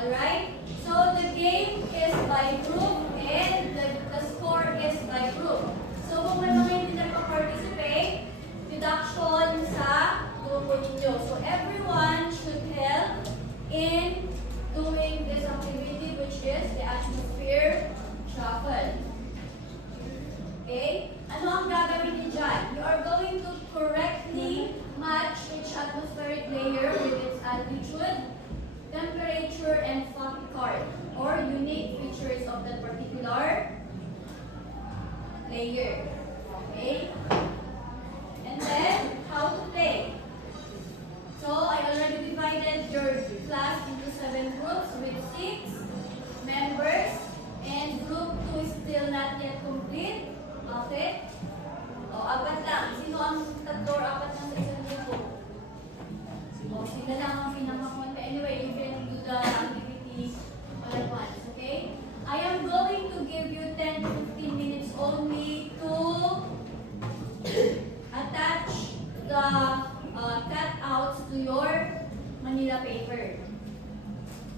Alright? So the game is by group and the score is by group. So kung may mga hindi nagpa-participate, deduction sa grupo ninyo. So everyone should help in doing this activity, which is the atmosphere shuffle. Okay? Ano ang gagawin niyo dyan? You are going to correctly match each atmospheric layer with its altitude, temperature, and fact card, or unique features of that particular layer. Okay? And then, how to play. So, I already divided your class into 7 groups with 6 members, and group 2 is still not yet complete. Okay? O, 4 lang. Sino ang 3 or 4 lang sa isang grupo? O, sila lang ang pinakakonta. Anyway, you can do the activity all at once. Okay? I am going to give you 10 to 15 minutes only to attach the cutouts to your Manila paper.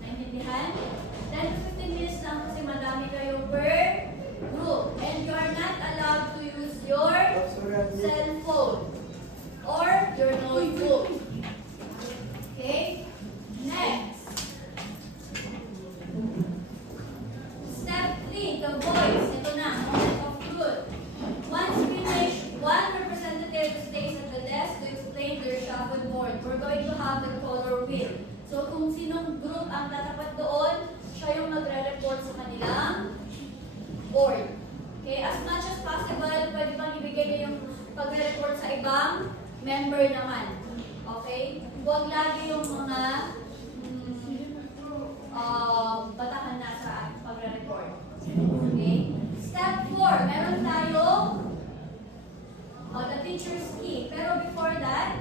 Naintindihan? 10 to 15 minutes lang kasi madami kayo per group. And you are not allowed to use your cell phone or your notebook. Okay? Next. Step 3, the voice. Ito na, moment of truth. Once finished, one representative stays at the desk to explain their shuffle board. We're going to have the color wheel. So kung sinong group ang tatapat doon, siya yung magre-report sa kanilang board. Okay, as much as possible, pwede bang ibigay niyo yung pagre-report sa ibang member naman. Okay? Huwag lagi yung mga batakan na sa pagre-report. Okay? Step 4, meron tayo the teacher's key. Pero before that,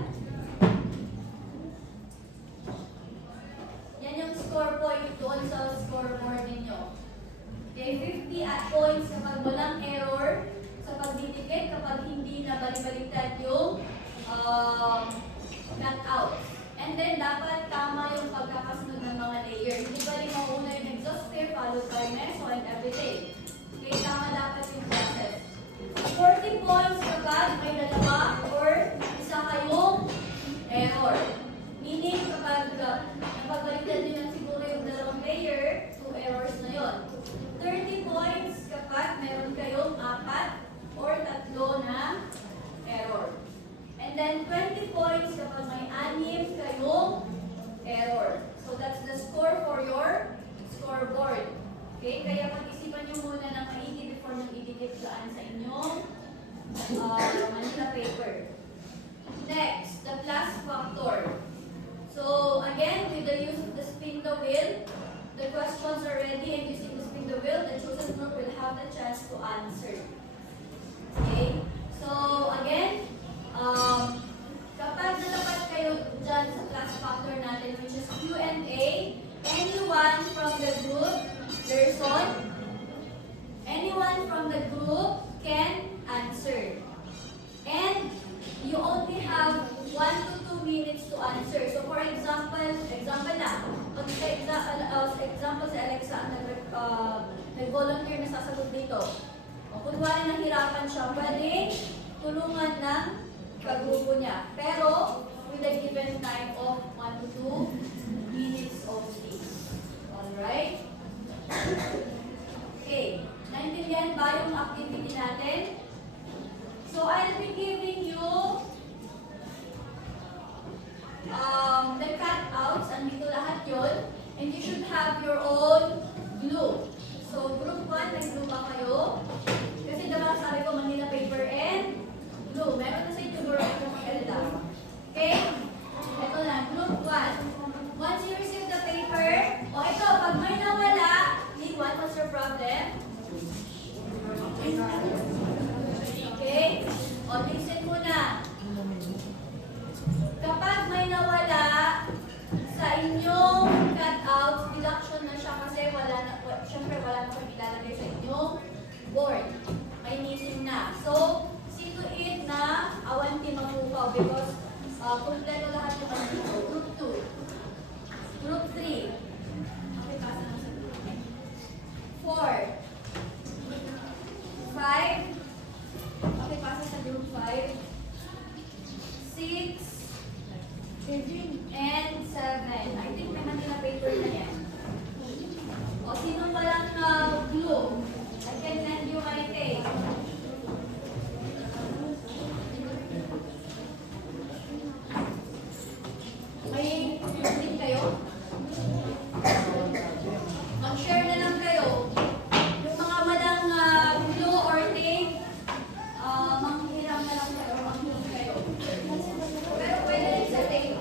yan yung score point doon sa scoreboard ninyo. Okay, 50 at points kapag walang error sa pagdidikit, kapag hindi na balik-baliktad yung cut-out. And then, dapat tama yung pagkakasunod ng mga layer. Hindi ba rin mauna yung exhaustive, followed by meso and everything. Okay, tama dapat yung process. 40 points kapag may dalawa or isa kayong error. Meaning, kapag napagalitan nyo lang siguro yung dalawang layer, 2 errors na yon. 30 points kapag meron kayong 4 or 3 na error. And then 20 points kapag may 6 kayong error. So that's the score for your scoreboard. Okay? Kaya pag-isipan nyo muna ng maigi before nyo idikit daan sa inyong Manila paper. Next, the plus factor. So again, with the use of the spin the wheel, the questions are ready, and using the spin the wheel, the chosen group will have the chance to answer. Okay? So again, kapag natapat kayo dyan sa class factor natin, which is Q&A, anyone from the group can answer. And you only have 1 to 2 minutes to answer. So for example lang, pag sa example si Alexa ang nag-volunteer na sasagot dito. O kunwari nahirapan siya, pwede tulungan ng kagrupo niya. Pero with a given time of 1 to 2 minutes only. Alright? Okay. Naintindihan ba yung activity natin? So I'll be giving you the cutouts, andito lahat yun, and you should have your own glue. So group 1, nag-glue ba kayo? Kasi diba sabi ko Manila paper and glue. Meron na sa inyo group ng Elda. Okay? Ito na, group 1. Once you receive the paper, ito, pag may nawala, Liwan, what's your problem? Okay? Listen muna. Kapag may nawala sa inyong cutout, deduction na siya kasi syempre wala na kayo ilalagay sa inyong board. May missing na. So, see to it na and 7. I think may Manila paper na yan. O, sino palang blue? I can lend you my tape. May din kayo? Mag-share na lang kayo. Yung mga walang blue or tape, manghiram na lang kayo or manghiram kayo. Pero pwede rin sa tape.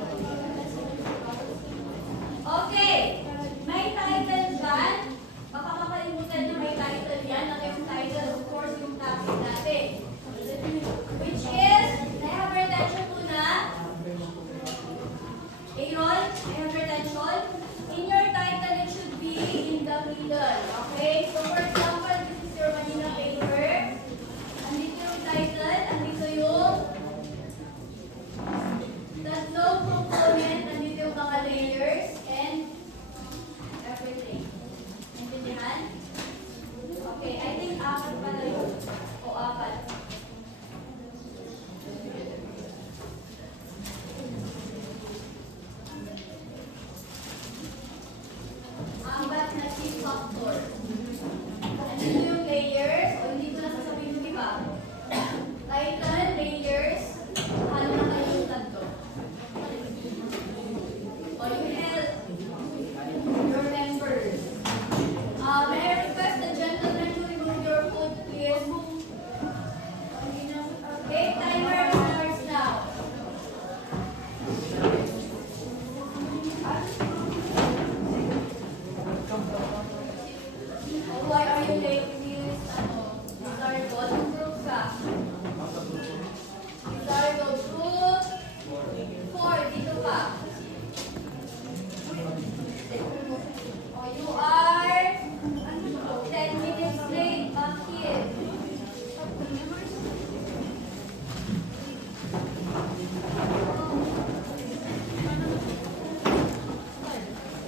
Okay. May title dyan. Baka makalimutan nyo may title yan. Ano yung title? Of course, yung topic natin. Which is, hypertension muna. Aaron, hypertension. In your title, it should be in the middle. Okay? So, for example, this is your Manila paper. Andito yung title. Andito yung tatlong component. Andito yung mga layers and everything. Naintindihan? Okay, I think apat pala yun. O apat. Apat na key factor. Andito yung layers. O hindi ko nasasabihin yung iba. Title, layers. Halo na kayo yung tatlo. O yung health. Your members. May I request the gentleman to remove your food, please? Okay, timer starts now. Oh, why are you late, Miss? Lizardo, anong group ka? Lizardo, group 4, dito ka. Oh, you are 10 minutes late. Bakit?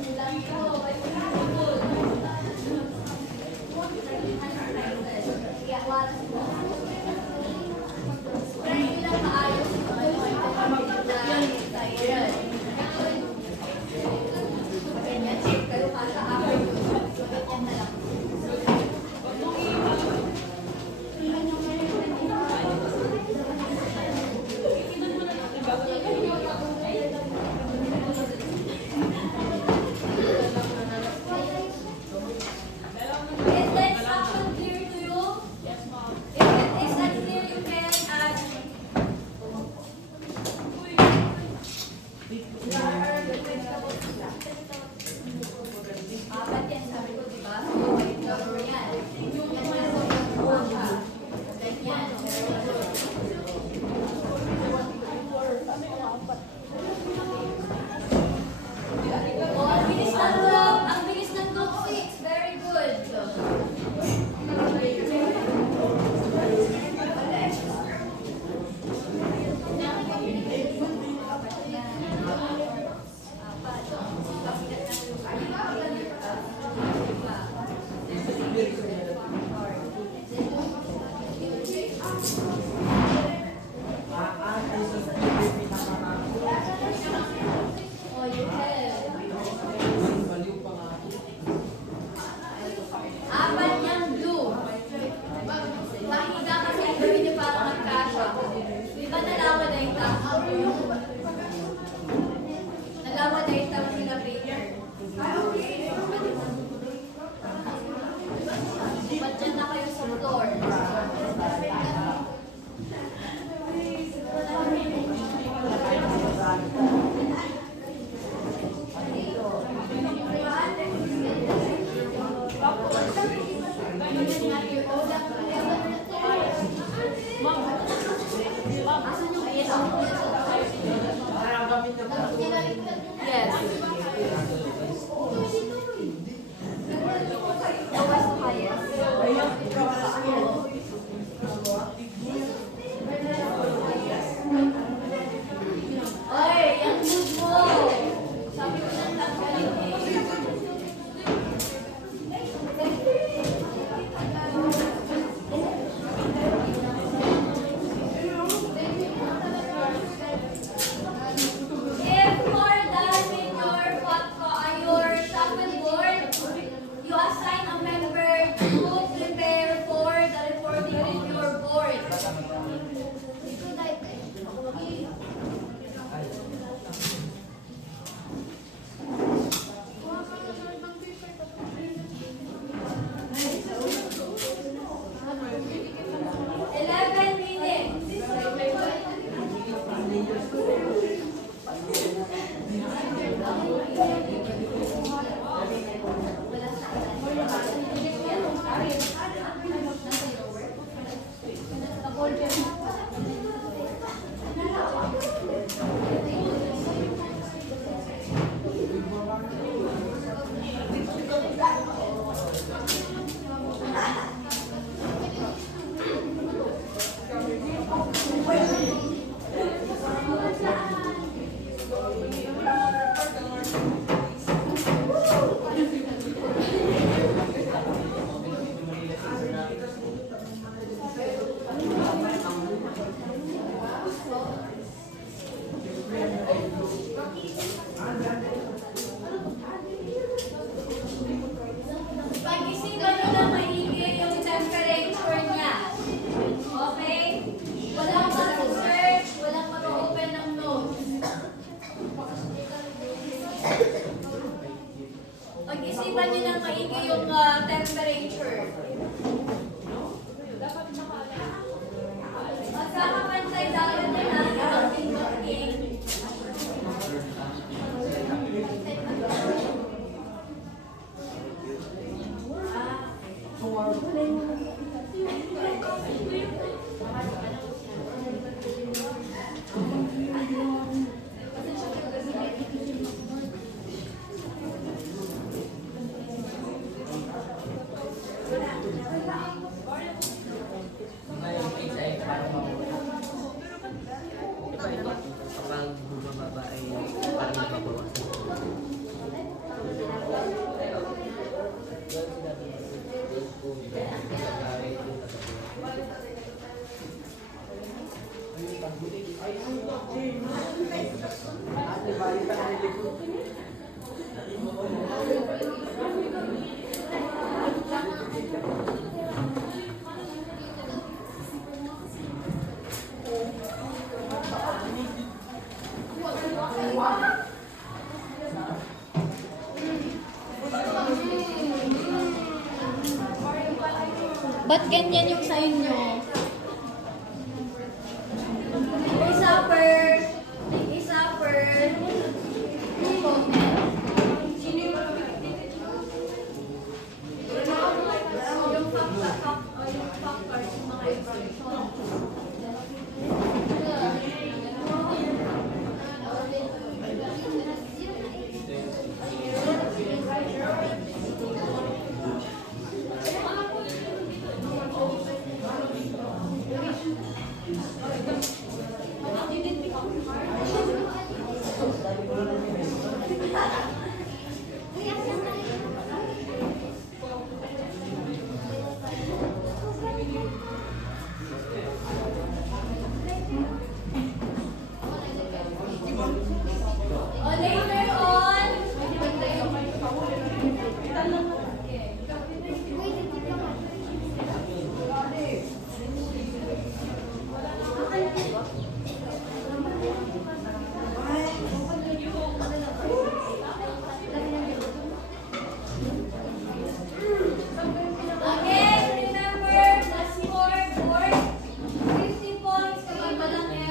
Ilan ko? Ay, putol. Kaya, wala mo. Pero hindi lang maayos yung ganyan, check kayo kasa after yun. So, ganyan na lang. Is the instruction clear to you? Yes, ma'am. If it is not clear, you can ask. Apat yan, sabi ko, diba? So, may number yan. Yung mga kuha ka. Ganyan. Oh, ang bilis ng group. Ang bilis ng group 6. Very good. Oh, you have. Apat niyang blue. Mahiga kasi ang gawin niyo para magkasya. Diba nalawa na yung tao? Nalawa na yung tao sila paper. Ba't dyan na kayo sa floor? Asan yung ilaw? Yes. ibibigay yung temperature. Magkakapantay dapat nila yung pindutin. Yung isa ay parang mawala. Diba ito? Kapag bumababa ay parang nababawasan. Ba't ganyan yung sa inyo? Isa per. Isa per. Yung factors, yung mga information. Later on, again, remember the scoreboard. 50 points kapag walang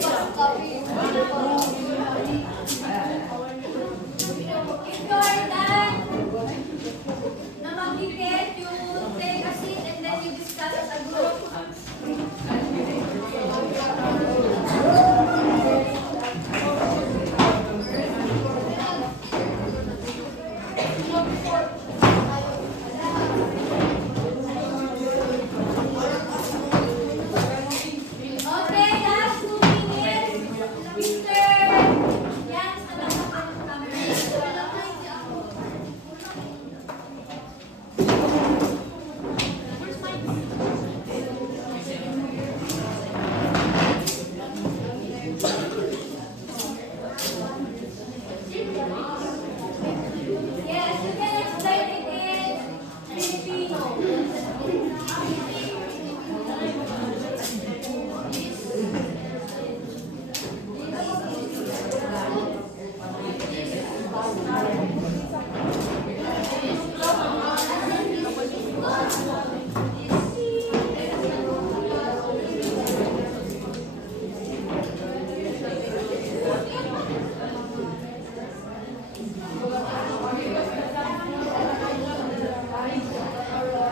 If you're done na magpipit, you take a seat and then you discuss as a group. Okay, last 2 minutes. Mr. Yan, sa lang ang camera. Yes, you can explain it in Filipino.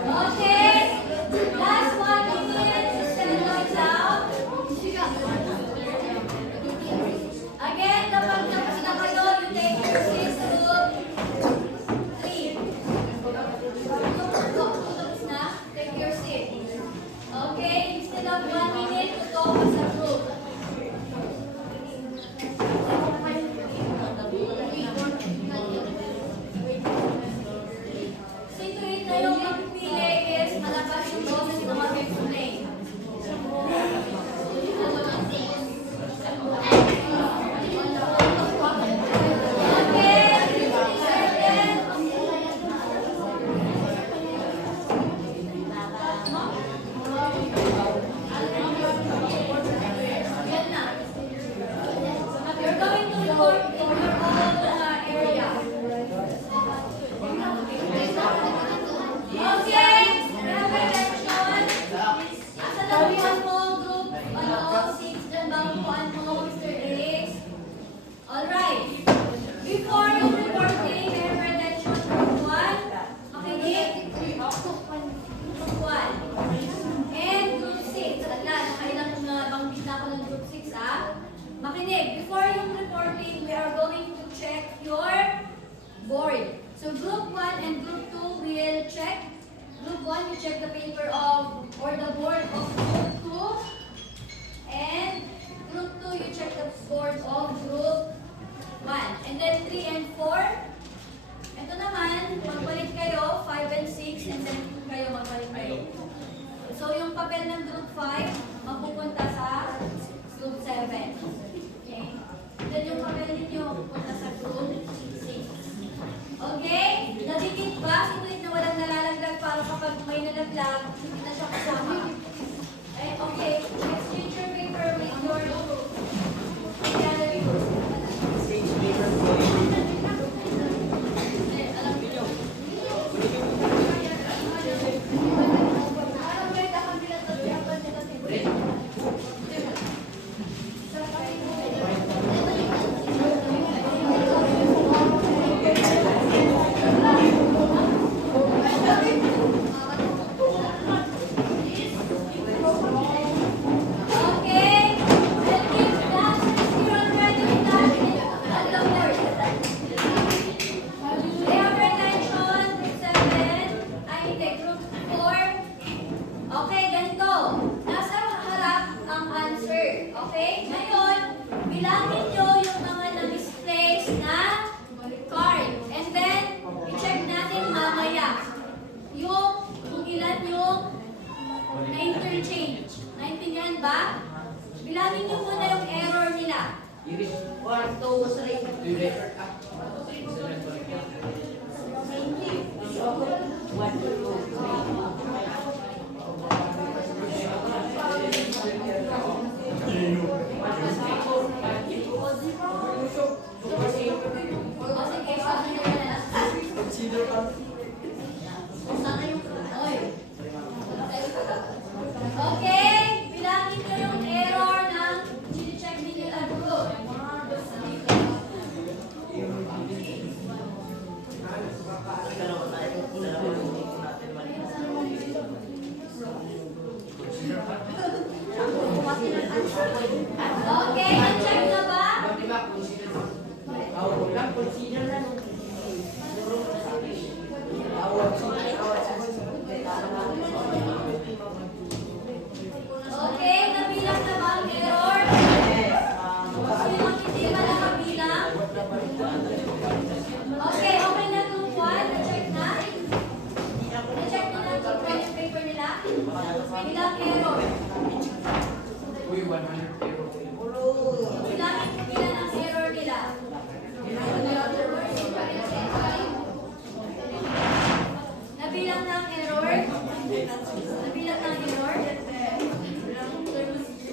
Okay, last 1 minute. Stand lights out. Again, kapag tapos na kayo, you take your seat to group 3. Tapos na, take your seat. Okay, instead of 1 minute, to talk as a group. Situate na yung magpili is malakas yung boses na mag-explain. Okay, yan na. You're going to report in your own area. Okay, have attention. Asa labihan mo, group, 6, dyan bangkuan mo, Mr. X. Alright. Before yung reporting, have attention, group 1. Makinig. Group 1. And group 6. Tandaan, nakailang banggit na ako ng group 6, ha? Makinig. Before yung reporting, we are going to check your board. So group 1 and group 2 will check. Group 1, you check the paper of or the board of group 2. And group 2, you check the board of group 1. And then 3 and 4. Ito naman, magpalit kayo, 5 and 6, and then kayo magpalit kayo. So yung papel ng group 5, mapupunta sa group 7. Okay? Then yung papel ninyo, mapupunta sa group 6. Okay? Nadikit ba? Situate na walang nalalaglag para kapag may nalaglag, hindi na siya kasama. Okay. Exchange your paper with your gallery. ba? Bilangin niyo muna yung error nila. 1, 2, 3. O sige, sabi niyo na lang. Sana yung oy. Okay, bilangin niyo yung error ng check Okay, na-check na ba? Okay, nabilang na ba ang error? Sino ang hindi ba nakabilang? Okay, okay na group 1. Na-check na? Na-check na na group 1 yung paper nila? Bilang error. Bilangin ko bilang ang error nila. Nabilang na ang error? Nabilang na ang error?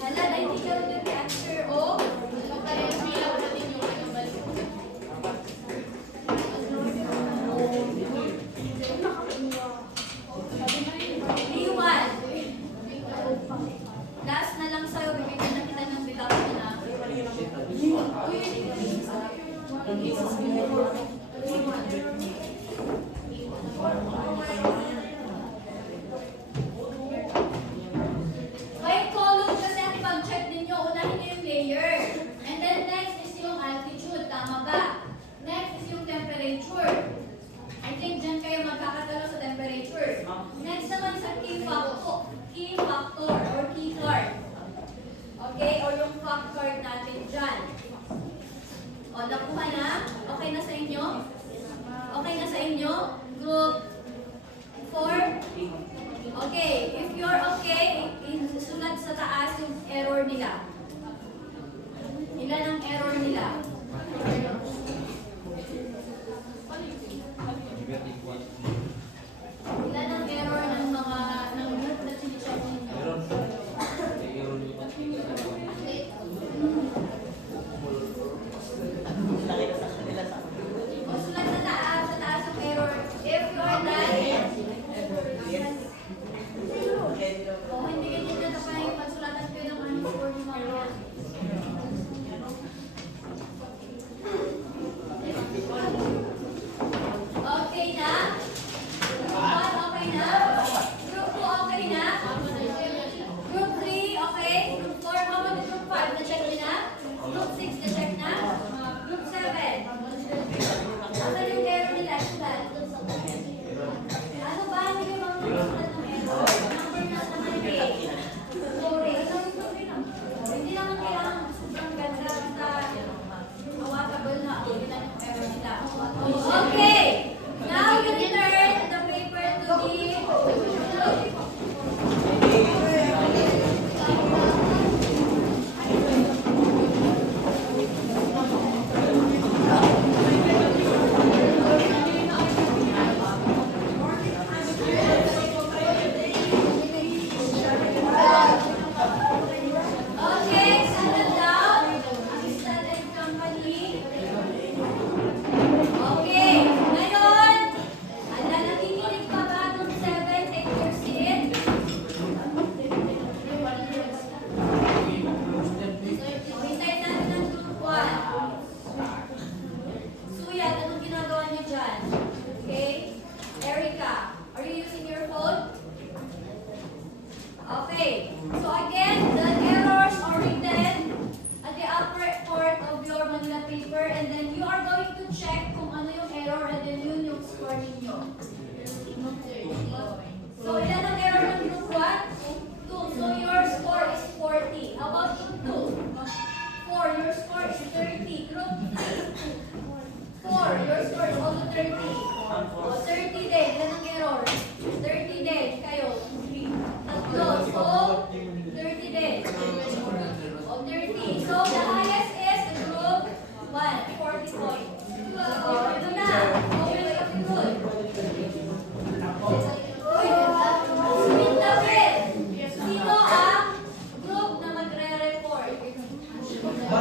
Hala, na hindi ka rin nag-answer, oh. B1. Last na lang sa'yo, bibigyan na kita ng bilang na. May column kasi ang ipag-check ninyo. Unahin niyo yung layer. And then next is yung altitude. Tama ba? Next is yung temperature. I think dyan kayo magkakatalo sa temperature. Next naman sa key factor or key card. Okay? Or yung fact card natin dyan. O, nakuha na? Okay na sa inyo? Okay na sa inyo? Group 4? Okay. If you're okay, isulat sa taas yung error nila. Ilan ang error nila? Ilan ang error ng mga group na sinecheck ninyo? O, sulat sa taas yung error. If you're done, o hindi ganyan na tayo pagsulatan kayo ng ano score nyo mamaya. Okay na? Group 1, okay na? Group 2, okay na? Group 3, okay? Group 4, how about Group 5? Na-check nyo na? Group 6, na-check na? Group 7. Asan yung error nila? Sulat. Ano ba? Hindi kayo makakasulat ng error. Number na naman eh. Sorry. Hindi naman kailangan sobrang ganda. Basta awatable na. Yun lang yung error nila. Okay. Now you return the paper to the... Okay, settle down. Assistant and company. Okay, ngayon, nakikinig pa ba ng 7? Take your seat. Hintayin natin ang group 1. Suyat, anong ginagawa niyo dyan? Okay? Erica, are you using your phone? Okay. So again, the errors are written at the upper part of your Manila paper and then you are going to check kung ano yung error and then yun yung score ninyo. So ilan ang error ng group 1? 2. So your score is 40. How about group 2? 4. Your score is 30. Group 3? 4. Your score is also 30. O 30 din. Ilan ang error? 30 din. Kayo. 3. So 30 din. O 30. So the highest is the group 1. 40 points. O ito na. Okay na yung good. Sweet na rin. Sino ang group na magre-report? Okay? Group 2.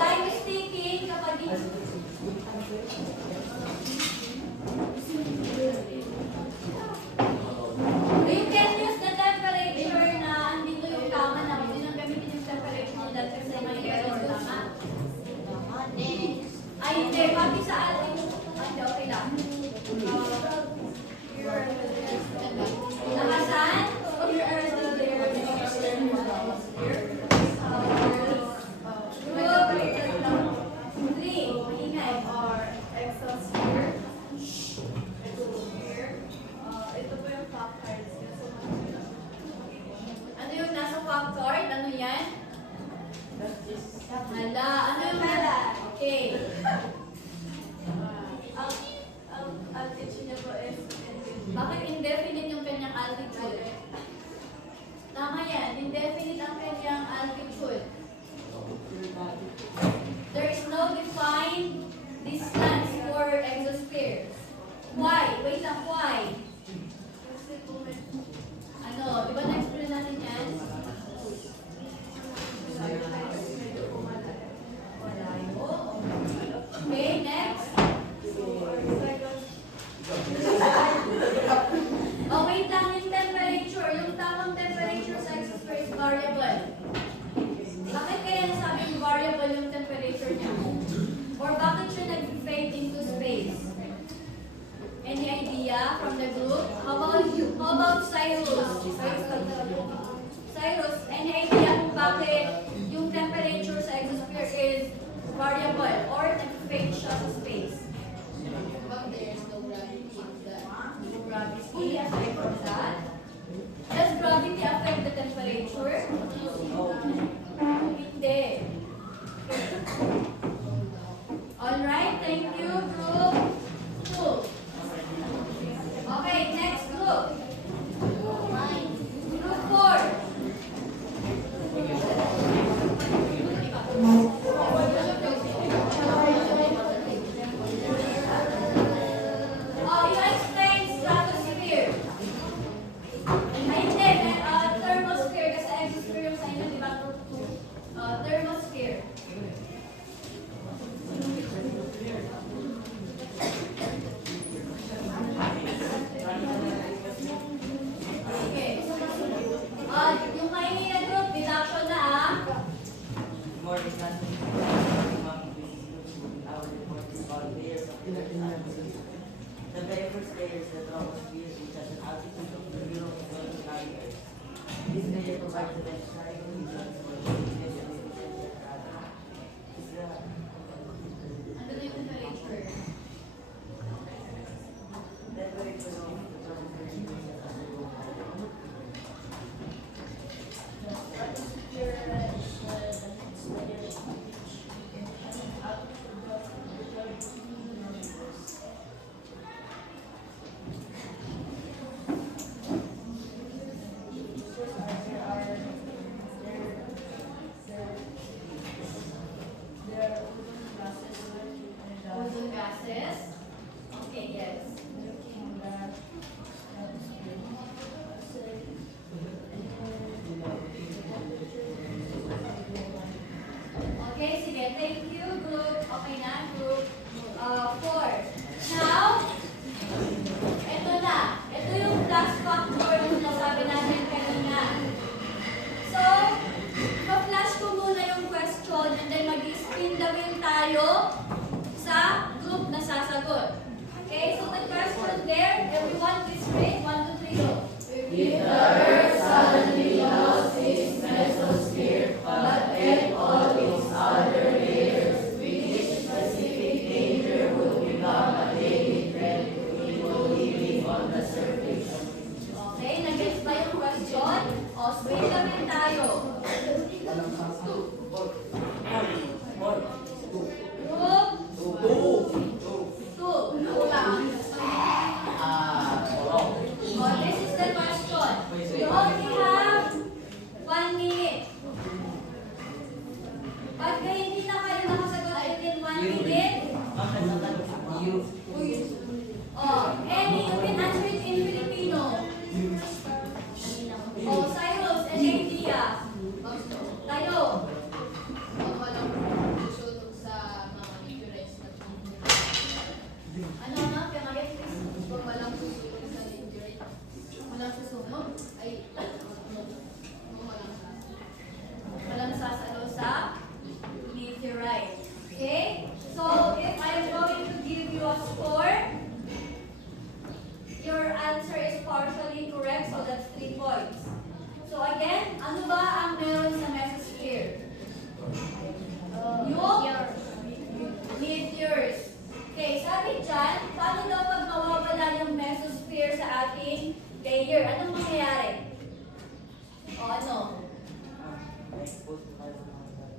Time is ticking. You can use the temperature na andito yung tama na. Hindi nang gamitin yung temperature nila kasi may error, tama? Ay, hindi. Pati sa ating... Hindi, okay lang. Nakasan? Group 3. Maingay. Ito po yung top cards niya. So, Ano yung nasa factoid? Ano yan? Hala. Ano yung hala? Okay. ang altitude niya po is Bakit indefinite yung kanyang altitude? Tama yan. Indefinite ang kanyang altitude. There is no defined distance for exosphere. Why? Wait lang, why? kasi po may Ano? Di ba na-explain natin yan? medyo pumalaki. Okay, next. Oh, wait lang yung temperature. Yung tamang temperature sa exosphere is variable. Bakit kaya nasabing variable yung temperature niya? Or bakit siya nag-fade into space? Any idea from the group? How about you? How about Cyrus? Cyrus, any idea kung bakit yung temperature sa exosphere is variable or nag-fade siya sa space? Gravity, aside from that, does gravity affect the temperature? Hindi. Alright, thank you, group 2. Okay, next group. Group 4. Oh, you explain stratosphere. Ay, hindi. Thermosphere kasi exosphere yung sa inyo, di ba? Thermosphere. Okay. Yung kainin na group, deduction na ah. More than nothing, our report is called layers of the atmosphere. The very first layer is the troposphere, which has an altitude of 0 to 12 kilometers. This layer provides the necessary conditions for the vegetation and strata. Ano na yung temperature? Temperature of the troposphere is at a low level. Ozone gases. Okay, yes. Okay, sige. Thank you, group. Okay na, group 4. Now, ito na. Ito yung plus factor na sinasabi natin kanina. So, pa-flash ko muna yung question and then mag-spin the wheel tayo sa group na sasagot. Okay, so the question there, everyone please read. 1, 2, 3, go. If the earth suddenly lost its mesosphere, but kept all its other layers, which specific danger would become a daily threat to people living on the surface? Okay, nag-gets ba yung question? O, spin the wheel tayo. Group 2. Oh, this is the question. You only have 1 minute. Pagka hindi na kayo nakasagot within 1 minute, oh, any, you can answer it in Filipino. Oh, Cyrus and India. Tayo. Walang susunod sa mga meteorites Yung meteors. Okay, sabi dyan, paano daw pag mawawala yung mesosphere sa ating layer? Anong mangyayari? O ano? Exposed to tayo sa mga meteors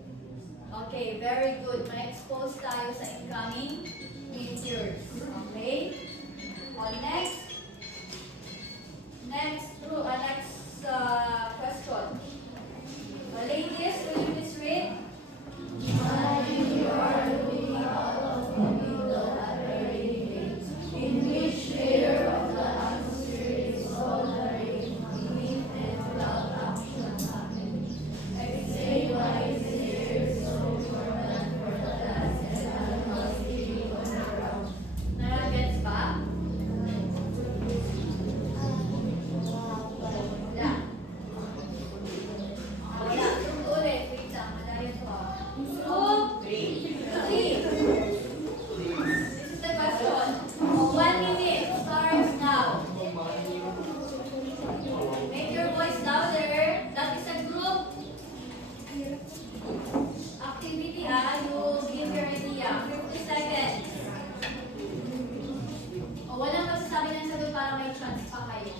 na Okay, very good. Ma-expose tayo sa incoming meteors. Okay? O next. Next question. Ladies, will you please read? Nagagets ba? Wala. Wala. Ulit. Wait lang. Malayan ko. Group 3. This is the question. 1 minute starts now. Make your voice louder. That is a group activity. You give your idea. 50 seconds. O walang magsasabi ng sagot para may chance pa kayo.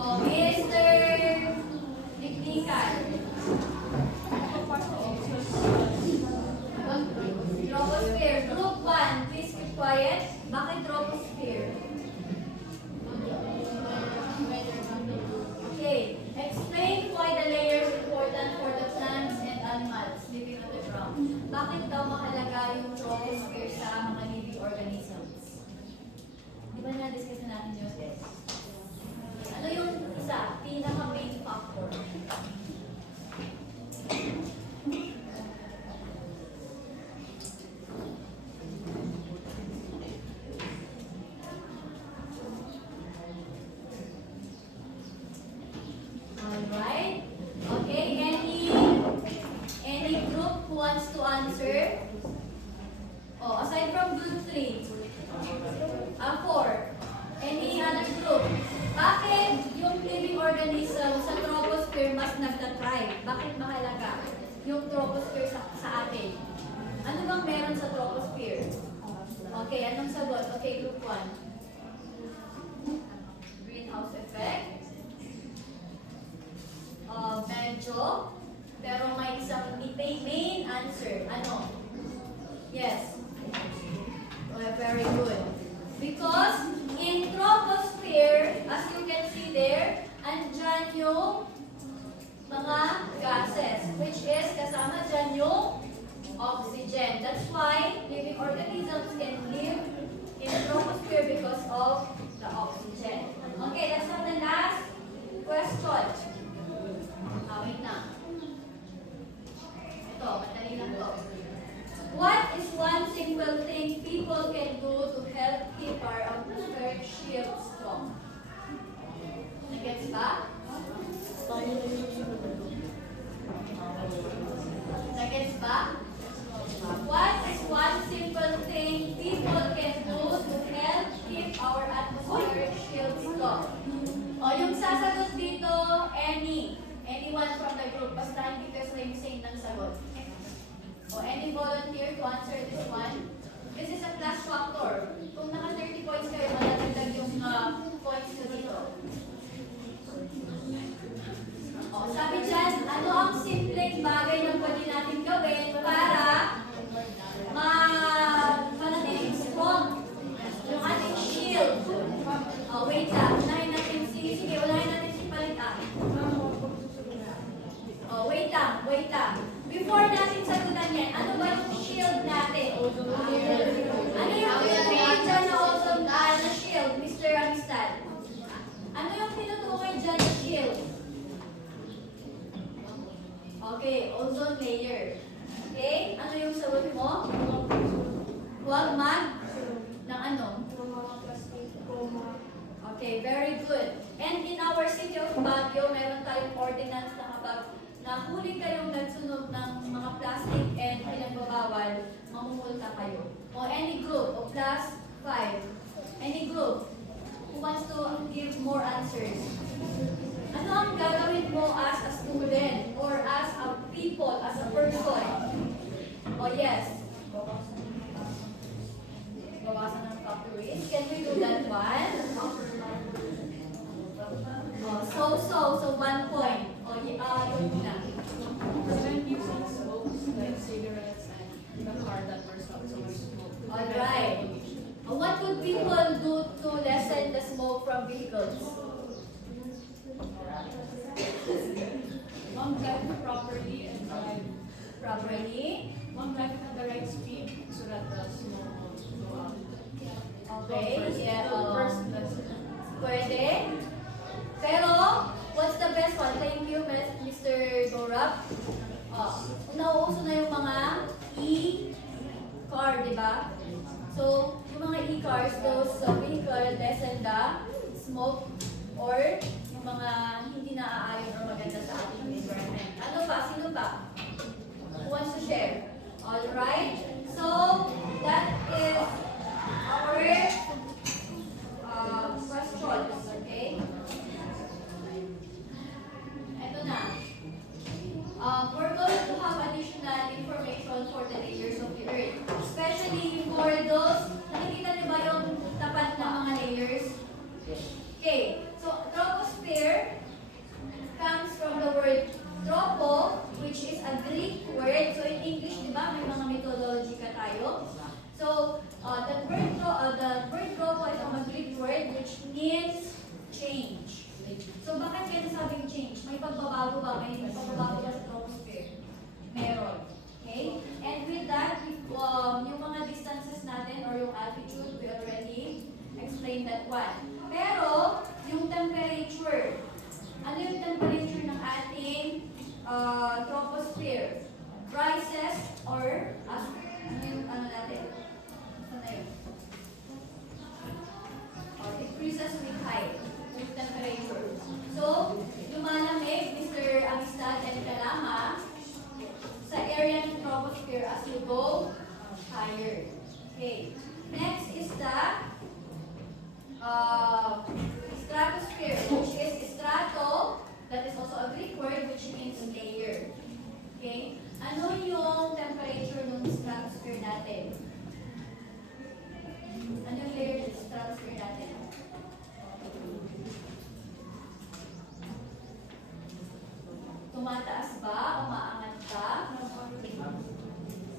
O, Mr. Niknikan. Troposphere. Group 1, please keep quiet. Bakit troposphere? Okay. Explain why the layer is important for the plants and animals living on the ground. Bakit daw mahalaga yung troposphere sa mga living organisms? Di ba na-discuss na natin yun? Ano yung isa? Pinaka-main factor. Alright. Okay, any group who wants to answer? Oh, aside from group 3. 4. Any other group? Bakit yung living organism sa troposphere mas nagtatribe? Bakit mahalaga yung troposphere sa atin? Ano bang meron sa troposphere? Okay, anong sagot? Okay, group 1. Greenhouse effect. Medyo. Pero may isang main answer. Ano? Yes. Oh, very good. Because in troposphere, as you can see there, andyan yung mga gases, which is kasama dyan yung oxygen. That's why living organisms can live in troposphere because of the oxygen. Okay, let's have the last question. Wait na. Ito, madali lang to. What is one simple thing people can do to help keep our atmospheric shield strong? Nagets ba? Nagets ba? What is one simple thing people can do to help keep our atmospheric shield strong? O yung sasagot dito, anyone from the group, basta hindi ka same ng sagot. O any volunteer to answer this one? This is a class factor. Kung naka 30 points kayo, madadagdag yung points ko dito. O sabi dyan, ano ang simpleng bagay na pwede natin gawin para manatiling strong yung ating shield? O wait lang, unahin natin si Palita. Oh, wait lang. Before natin sagutan yan, ano ba yung shield natin? Ano yung tinutukoy dyan na ozone na shield, Mr. Amistad? Ano yung tinutukoy dyan na shield? Okay, ozone layer. Okay, ano yung sagot mo? Huwag ng ano? Okay, very good. And in our city of Baguio, meron tayong ordinance na kapag nahuli kayong nagsunog ng mga plastic and pinagbabawal, mamumulta kayo. O any group, o plus 5. Any group who wants to give more answers? Ano ang gagawin mo as a student or as a people, as a person? Oh yes. Bawasan ng calories. Can we do that one? Oh, so 1 point. Oh, yun muna. Prevent using smokes like cigarettes and the car that were stopped so much smoke. Alright. What would people do to lessen the smoke from vehicles? One drive properly and drive. Properly. One drive at the right speed so that the smoke won't go out. Okay. Yeah. The first lesson. Pwede. Pero, what's the best one? Thank you, Mr. Gorap. Nauuso na yung mga e-car, di ba? So, yung mga e-cars, those vehicle lessen the smoke or yung mga hindi naaayon or maganda sa ating environment. Ano pa? Sino pa? Who wants to share? Alright. So, that is our questions. Okay? Ito na. We're going to have additional information for the layers of the Earth. Especially for those, nakikita niyo ba yung tapat na mga layers? Okay. So, troposphere comes from the word tropo, which is a Greek word. So, in English, di ba, may mga methodology ka tayo. So, the word tropo is a Greek word which means change. So, bakit kaya nasabing change? May pagbabago ba? May pagbabago ba sa troposphere? Meron. Okay? And with that, yung mga distances natin or yung altitude, we already explained that one. Pero, yung temperature. Ano yung temperature ng ating troposphere? Rises or ano yung ano natin? Ano yun? Decreases with height, with temperature. So, lumalamig, Mr. Amistad and Kalama, sa area ng troposphere as you go higher. Okay. Next is the stratosphere, which is strato, that is also a Greek word which means layer. Okay? Ano yung temperature ng stratosphere natin? Ano yung layer ng stratosphere natin? Tumataas ba? Umaangat ba?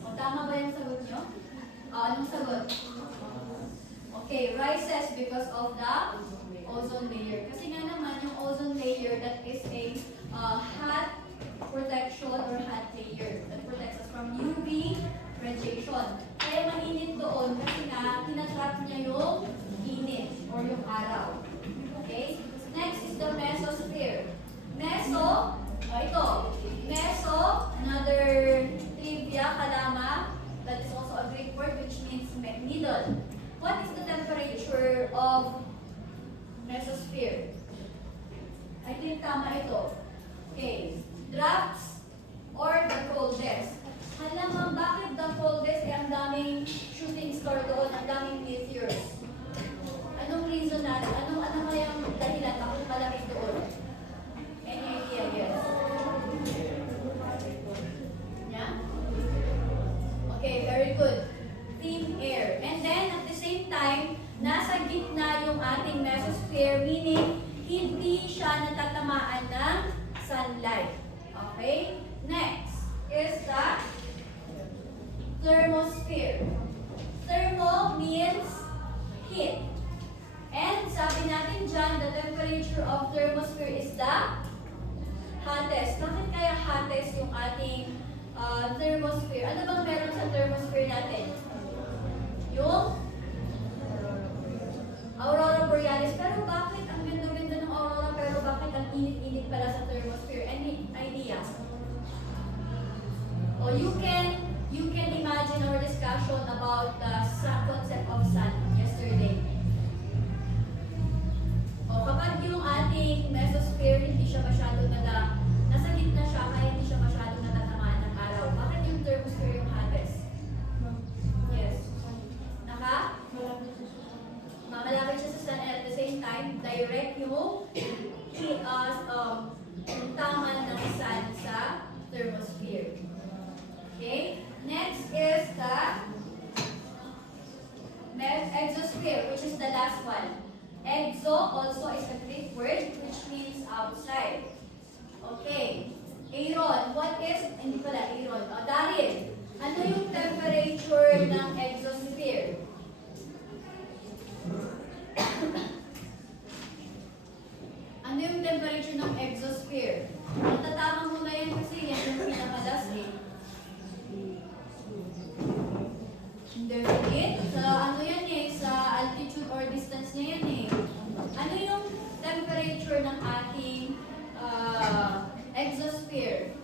O, tama ba yung sagot nyo? Anong sagot? Okay, rises because of the ozone layer. Kasi nga naman, yung ozone layer, that is a hot protection or hot layer that protects us from UV radiation. Kaya mainit doon kasi nga, tinatrap niya yung init or yung araw. Okay? Next is the mesosphere. Meso, ito. Meso, another trivia, kalama, that is also a Greek word which means middle. What is the temperature of mesosphere? I think tama ito. Okay. Drafts or the coldest. Alam bakit the coldest ay ang daming shooting star doon, ang daming meteors? Anong reason natin? Ano kaya ang dahilan bakit malamig doon? Any idea? Yes. Yeah? Okay, very good. Thin air. And then, at the same time, nasa gitna yung ating mesosphere, meaning hindi siya natatamaan ng sunlight. Okay? Next is the thermosphere. Thermo means heat. And sabi natin dyan, the temperature of thermosphere is the hottest. Bakit kaya hottest yung ating thermosphere? Ano bang meron sa thermosphere natin? Yung aurora borealis. Pero bakit ang ganda-ganda ng aurora pero bakit ang init-init pala sa thermosphere? Any idea? O you can imagine our discussion about the concept of sun yesterday. O kapag yung ating mesosphere hindi siya masyado nasa gitna siya kaya hindi siya masyado natatamaan ng araw. Bakit yung thermosphere yung hottest? Yes. Malapit siya sa sun and at the same time outside. Okay. Aaron, what is, hindi pala Aaron, Daryl, ano yung temperature ng exosphere? Ano yung temperature ng exosphere? Matatama mo na yan kasi yan yung pinakalas eh. Hindi rin. Sa ano yan eh, sa altitude or distance niya yan eh. Ano yung temperature ng ating exosphere?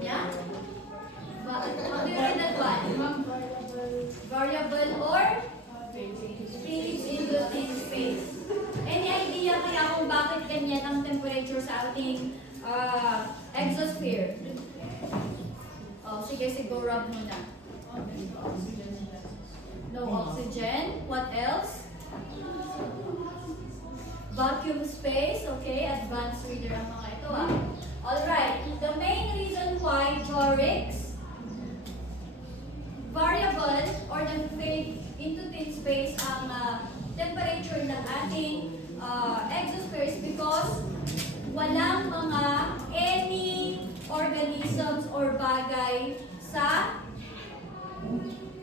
Yeah? Ano yung rin that one? Variable or phase into thin space. Any idea kaya kung bakit ganyan ang temperature sa ating exosphere? Oh, sige, go Rob muna. No oxygen. What else? Vacuum space. Okay, advanced reader ang mga ito ah. Alright, the main reason why Jorix variable or nag-fade into thin space ang temperature ng ating exosphere is because walang mga any organisms or bagay sa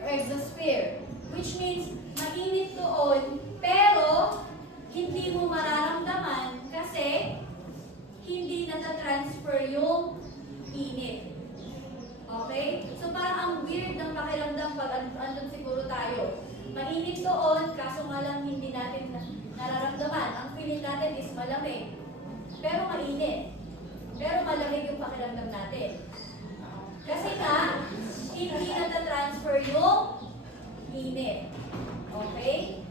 exosphere. Which means, mainit doon, pero hindi mo mararamdaman kasi hindi natatransfer yung init. Okay? So parang ang weird ng pakiramdam pag andun siguro tayo. Mainit doon, kaso nga lang hindi natin nararamdaman. Ang feeling natin is malamig. Pero mainit. Pero malamig yung pakiramdam natin. Kasi nga, hindi natatransfer yung init. Okay?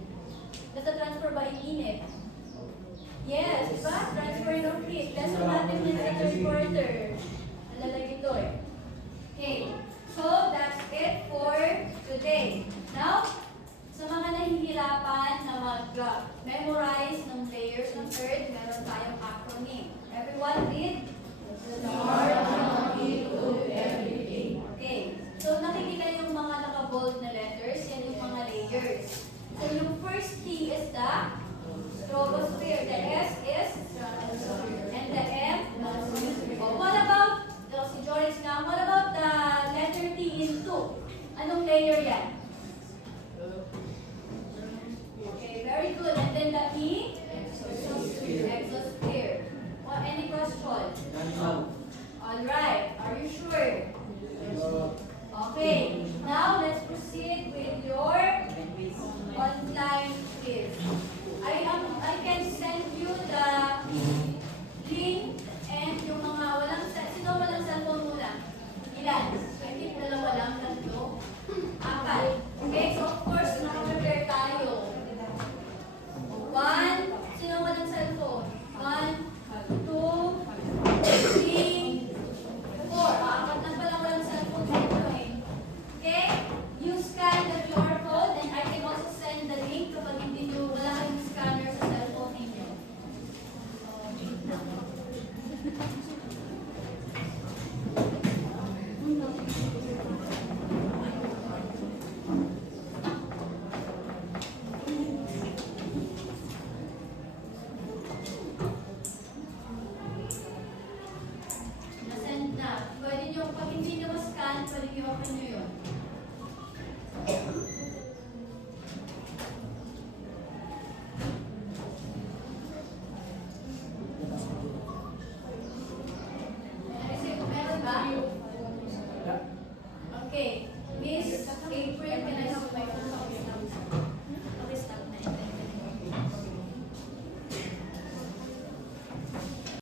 Natatransfer ba yung init? Yes, diba? Transfer ng heat. Lesson natin yan sa third quarter. Nalalagay ito eh. Okay. So, that's it for today. Now, sa mga nahihirapan na mag-memorize ng layers ng Earth, meron tayong acronym. Everyone read? The north, to everything. Okay. So, nakikita yung mga naka-bold na letters. Yan yung mga layers. So, yung first T